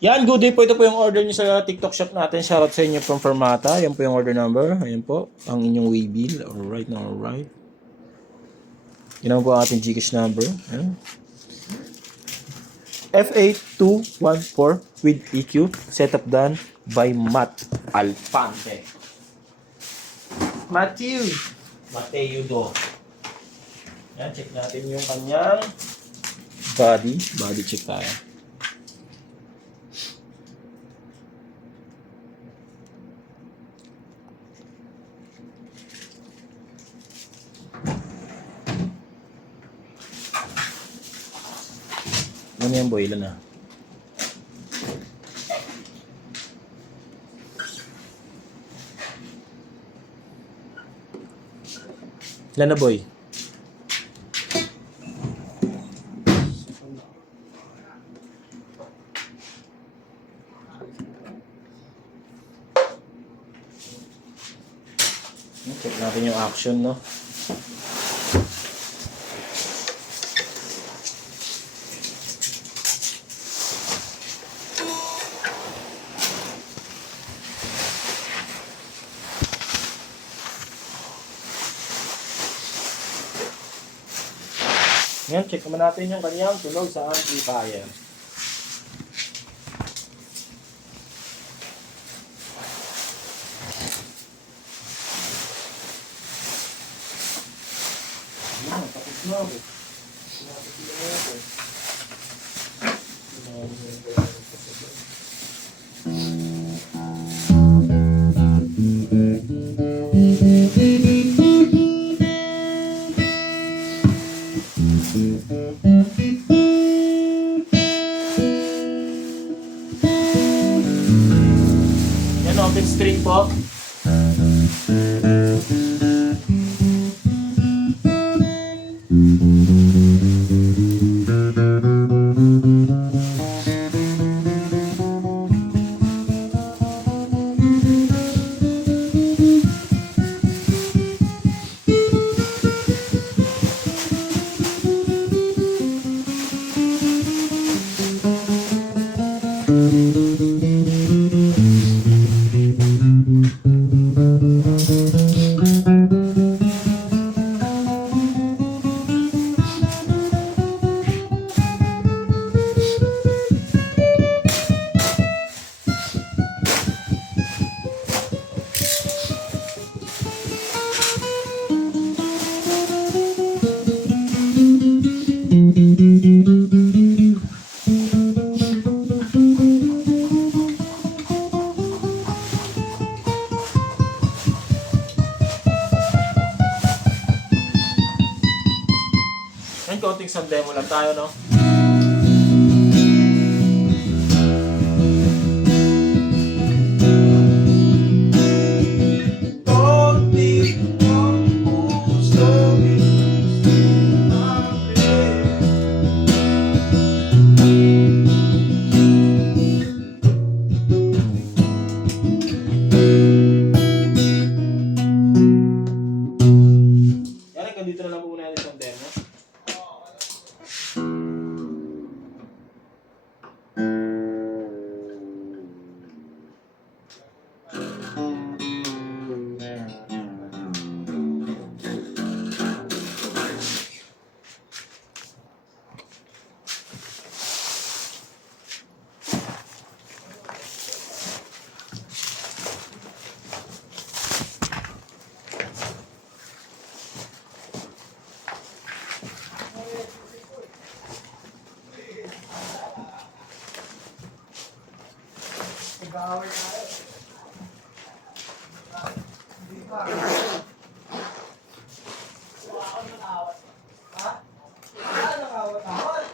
Yan, good day po. Ito po yung order niyo sa TikTok shop natin. Shoutout sa inyo from Fermata. Yan po yung order number. Ayan po, ang inyong way bill. Alright na alright. Yan naman po ang ating Gcash number. Ayan. FA214 with EQ. Setup done by Matt Alfante. Matthew Do. Yan, check natin yung kanyang body. Body check tayo. Ano yan boy? Ilan na? Ilan na boy? Check natin yung action, no? Ngayon, check naman natin yung kanyang tunog sa amplifier. Tapos na ako. Yan, open string po. Yan, konting sound demo lang tayo, no? Yan, hanggang dito na lang muna yung sound demo. Nag-aaway tayo. Hindi pa. Wala akong nang-awat. Ha? Wala nang-awat-awat.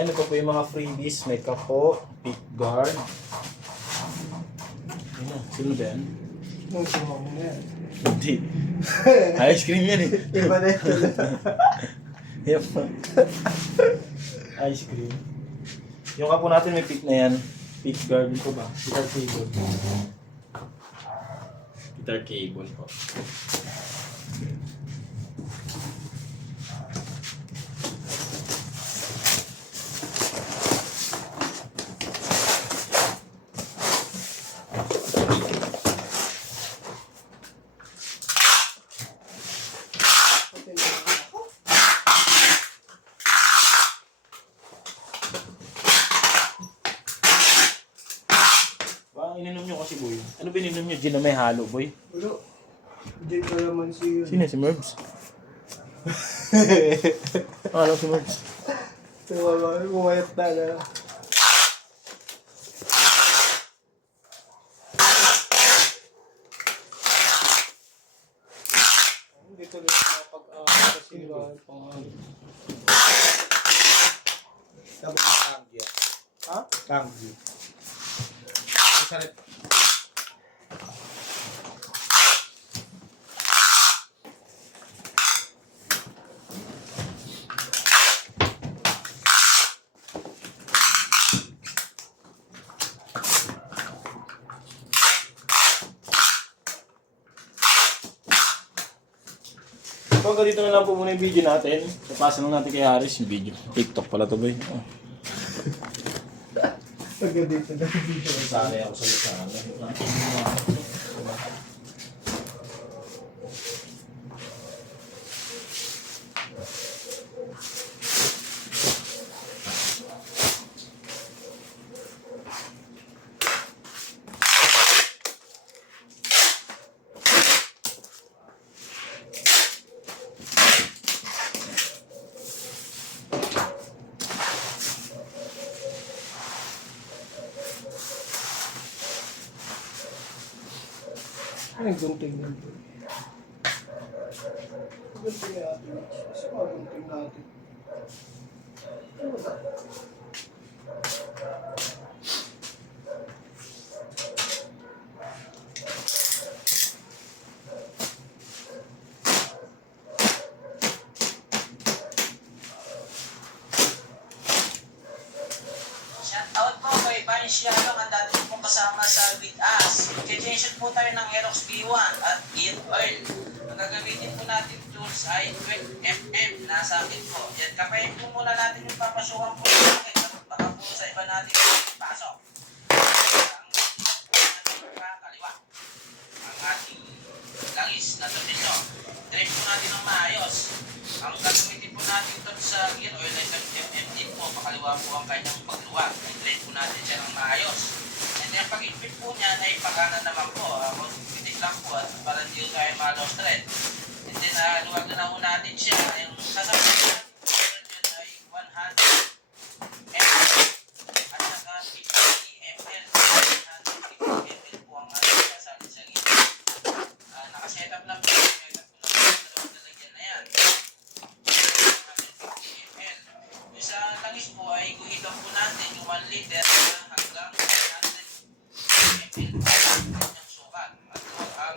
Yan, ito po yung mga freebies. May kapo, pick guard. Ano, sino ba yan? Nung sumama mo yan. Hindi. Ice cream yan eh. Iba na ito. Yan po. Ice cream. Yung kapo natin may pick na yan. Pick guard ko ba? Guitar cable. Guitar cable po. Baka ininom nyo kasi boy. Ano ba ininom nyo? Gin na may halo boy? Wala. Hindi ko naman si Sino si Merbs? Ano si Merbs? Tumama, kumayat na na. Hindi ko na napag-aaway kasi pang Dapat tanggi. Ha? Tanggi. Masarap. So hanggang dito na lang po muna yung video natin. Tapasa lang natin kay Haris yung video. TikTok pala to boy. Oh. Pagka dito na video. Sanay ako sa lisangan. Ay, gunting na ito. Gunting natin. Kasi gunting natin. Ano ba? Shoutout po kay Vanish Yalong, ang dati pong kasama sa With Us. Magka-change po tayo ng Aerox B1 at Gear Oil. Ang gagamitin po natin tools ay 12mm na sa akin po. Yan, kapayin po muna natin yung papasukan po ng akin. Baka po sa iba natin pasok. Ang ating kaliwa. Ang ating langis na tornilyo. Trim po natin ng maayos. Ang gagamitin po natin ito sa gear oil ay 12mm din po. Pakaliwa po ang kanyang pagluwa. I-blend po natin siya ng maayos. And then pag-ipit po niyan ay pagkanan naman po. Pitik lang po at para hindi tayo ma-lost thread. And then luwag na po natin siya. Yung sasabihin natin yun ay 100 ml at saka 50 ml. 150 ml po ang ating sasali sa gilid. Nakasetup lang po. Setup po lang po sa loob na lagyan na yan. 150 ml. Yung sa langis po ay guhitan po natin yung 1 liter hanggang 100 ml po ang kanyang sukat. At ang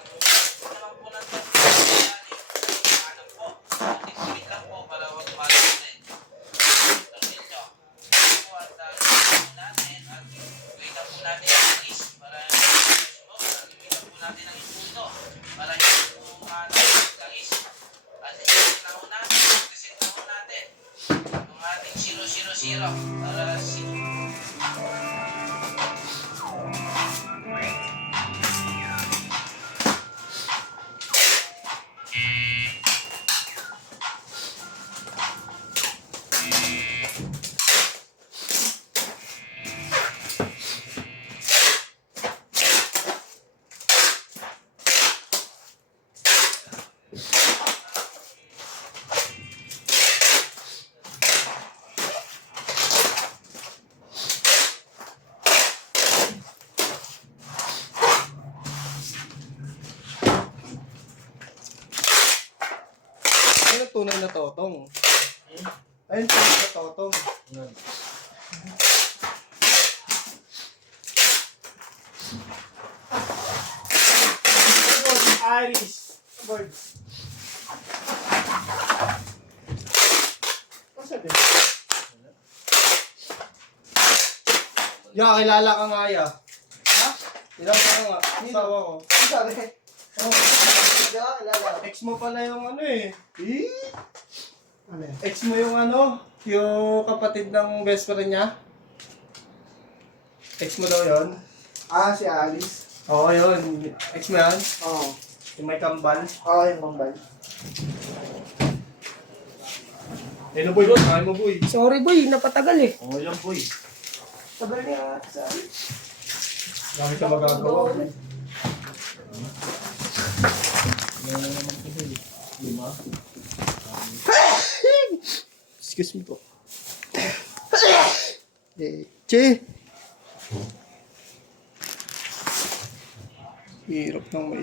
naman po ng alam po, tigumit lang po para huwag malusin. Tornilyo. Po at guhitan natin at guhitan po natin yung langis para sunog. At guhitan po natin ang imputo para hindi po langis. At i-set na po natin, i-set na po natin yung ating 000 para Ano tunay na totong? Ayun tunay na totong. Iris. Birds. Masa din? Kilala ka nga ya. Ha? Kilala ka nga. Asawa ko. Ang sabi? Oh, Hindi ako kilala. ex mo pala yung ano eh. Ano yan? Ex mo yung ano, yung kapatid ng best friend niya. Ex mo daw yun? Ah, si Alice. Oo, yun. Ex mo yan? Oo. Yung may kambal. Oo, yung mambal. Ano boy, kain mo boy. Sorry boy, napatagal eh. Oo yan, boy. Tagal niya sa akin. Dami ka magagawa. Excuse me po. Che! Hirap ng may